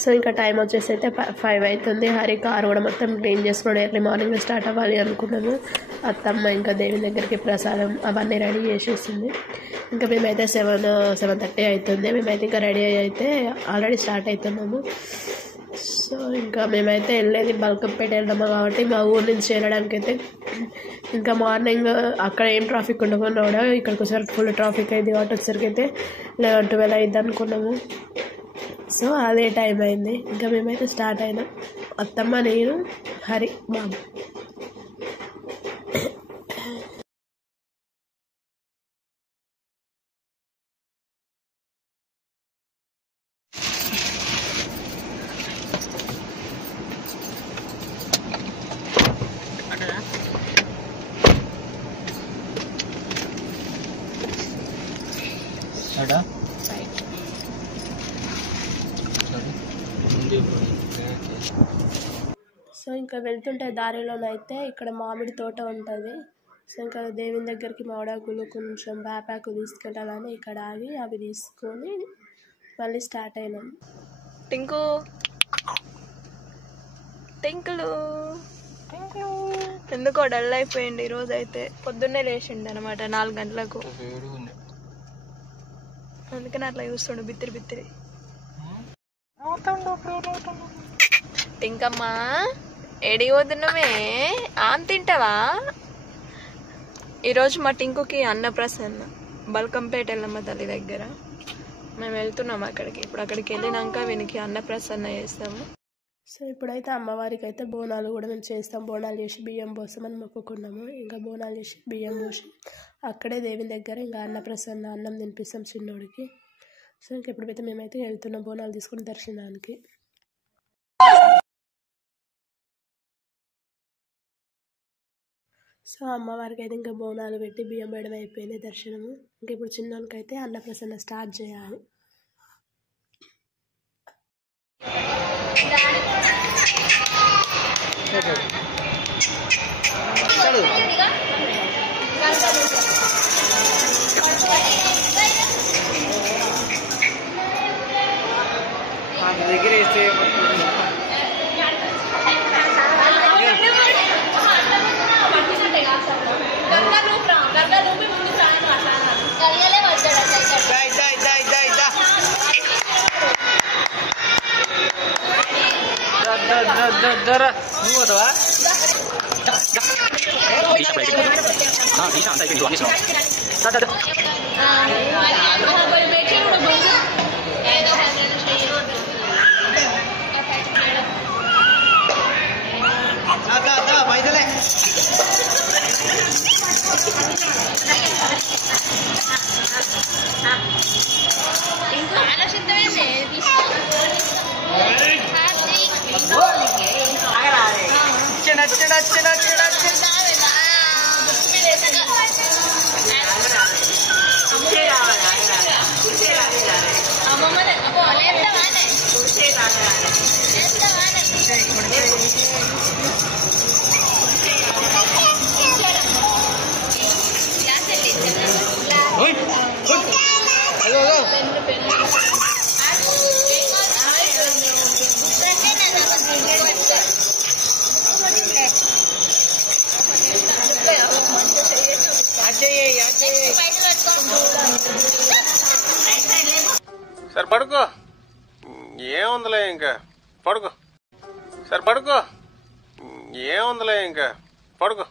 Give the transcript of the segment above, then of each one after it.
So ఇంకా time వచ్చేసి అయితే 5 అవుతుంది. హరి కార్ కూడా మొత్తం క్లీన్ చేసుకుని ఎర్లీ మార్నింగ్ స్టార్ట్ అవ్వాలి అనుకున్నాము. అత్తమ్మ ఇంకా దేవుని దగ్గరికి ప్రసాదం అవన్నీ రెడీ చేసేసింది. ఇంకా మేమైతే 7:30 అవుతుంది. మేమైతే ఇంకా రెడీ అయితే ఆల్రెడీ స్టార్ట్ అవుతున్నాము. సో ఇంకా మేమైతే వెళ్ళేది బల్కంపేట వెళ్దాము కాబట్టి మా ఊరు నుంచి వెళ్ళడానికి అయితే ఇంకా మార్నింగ్ అక్కడ ఏం ట్రాఫిక్ ఉండకుండా కూడా ఇక్కడికి వచ్చేసరికి ఫుల్ ట్రాఫిక్ అయింది కాబట్టి వచ్చేసరికి అయితే 11-12 అయింది అనుకున్నాము. సో అదే టైం అయింది. ఇంకా మేమైతే స్టార్ట్ అయినాం. అత్తమ్మ, నేను, హరి, బాబు. సో ఇంకా వెళ్తుంటే దారిలోనైతే ఇక్కడ మామిడి తోట ఉంటుంది. సో ఇంకా దేవుని దగ్గరికి మామిడాకులు కొంచెం వేపాకు తీసుకెళ్ళాలని ఇక్కడ ఆగి అవి తీసుకొని మళ్ళీ స్టార్ట్ అయినాం. టింకులు ఎందుకో డల్ అయిపోయింది ఈరోజు అయితే. పొద్దున్నే లేచిండు అనమాట 4 గంటలకు. అందుకని అట్లా చూస్తుండు బిత్తిరి. టింకమ్మా ఎడికి పోతున్నామే? ఆన్ తింటావా? ఈరోజు మా టింకుకి అన్నప్రసన్న బల్కంపేట ఎల్లమ్మ తల్లి దగ్గర మేము వెళ్తున్నాం అక్కడికి. ఇప్పుడు అక్కడికి వెళ్ళినాక వీనికి అన్నప్రసన్న చేస్తాము. సో ఇప్పుడైతే అమ్మవారికి అయితే బోనాలు కూడా మేము చేస్తాం. బోనాలు చేసి బియ్యం పోస్తామని మొక్కుకున్నాము. ఇంకా బోనాలు చేసి బియ్యం పోసి అక్కడే దేవుని దగ్గర ఇంకా అన్నప్రసన్న అన్నం తినిపిస్తాం చిన్నోడికి. సో ఇంక ఎప్పుడైతే మేమైతే వెళ్తున్నాం బోనాలు తీసుకుని దర్శనానికి. సో అమ్మవారికి అయితే ఇంకా బోనాలు పెట్టి బియ్యం వేయడం అయిపోయింది దర్శనము. ఇంకా ఇప్పుడు చిన్నోనికి అయితే అన్నప్రసన్న స్టార్ట్ చేయాలి. సరే పడుకో, ఏముందిలే ఇంకా పడుకో. సరే పడుకో, ఏముందిలే ఇంకా పడుకో.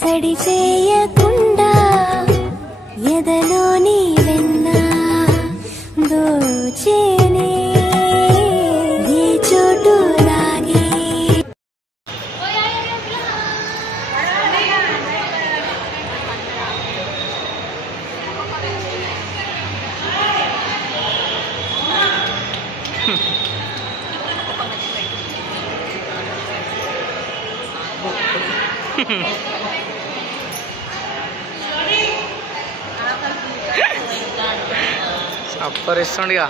సడి చేయకుండా ఎదలోని వెన్న దోచేనే ఏ చోటు లాగే. అప్పరిస్తుండగా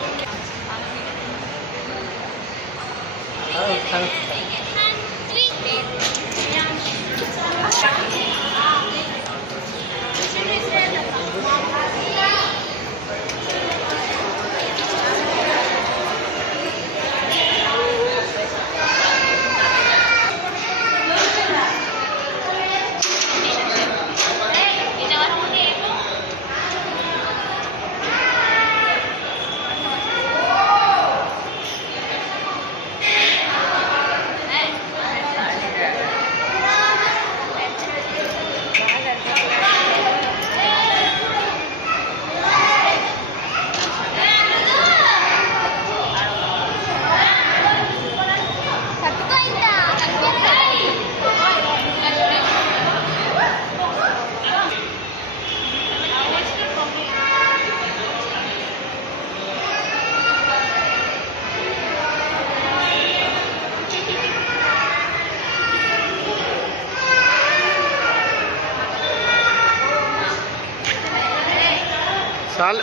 చాలు.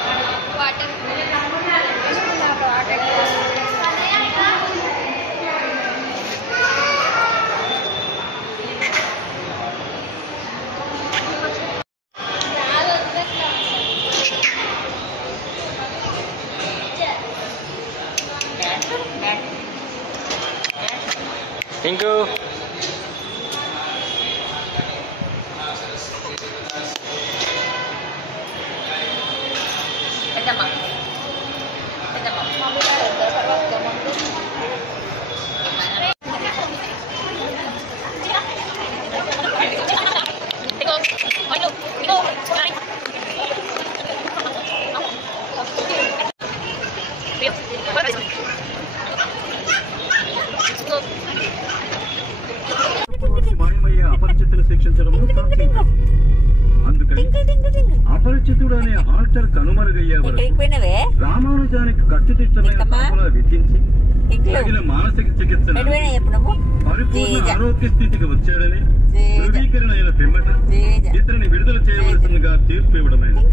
ఇంకో అపరిచితులు శిక్షించడము అందుకని అపరిచితుడు అనే ఆల్టర్ కనుమరుగయ్యే వరకు రామానుజానికి కట్టుదిట్టమైన కాపులా విధించి తగిన మానసిక చికిత్స పరిపూర్ణ ఆరోగ్య స్థితికి వచ్చాడని ధృవీకరణ అయిన పిమ్మట ఇతరుని విడుదల చేయవలసిందిగా తీర్పు ఇవ్వడమైనది.